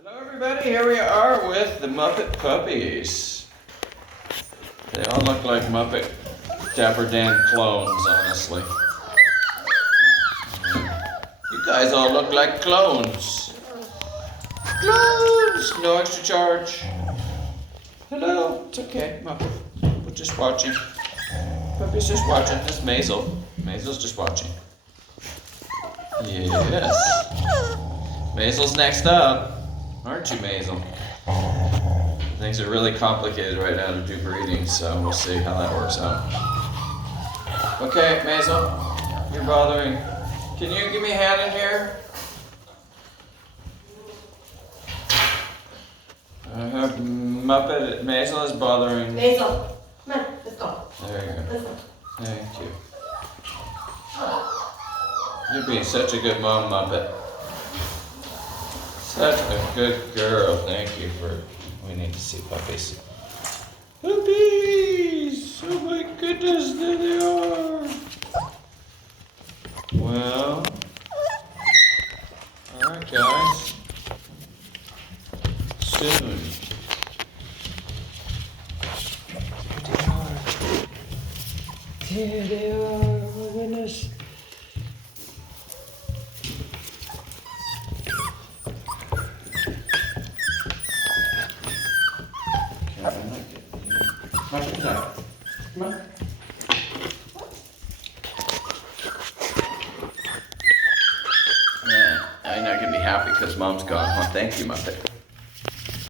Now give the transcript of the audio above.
Hello everybody, here we are with the Muppet puppies. They all look like Muppet Dapper Dan clones, honestly. You guys all look like clones. Clones! No extra charge. Hello, it's okay, Muppet. We're just watching. Puppy's just watching. That's Maisel. Maisel's just watching. Yes. Maisel's next up. Aren't you, Maisel? Things are really complicated right now to do breeding, so we'll see how that works out. Okay, Maisel, you're bothering. Can you give me a hand in here? Muppet, Maisel is bothering. Maisel, come on, let's go. There you go. Let's go. Thank you. You're being such a good mom, Muppet. Such a good girl. Thank you for. We need to see puppies. Puppies! Oh my goodness, there they are. Well, alright, guys. Soon. There they are. Oh my goodness. Come on. Yeah, I'm not gonna be happy because Mom's gone. Well, thank you, Muppet.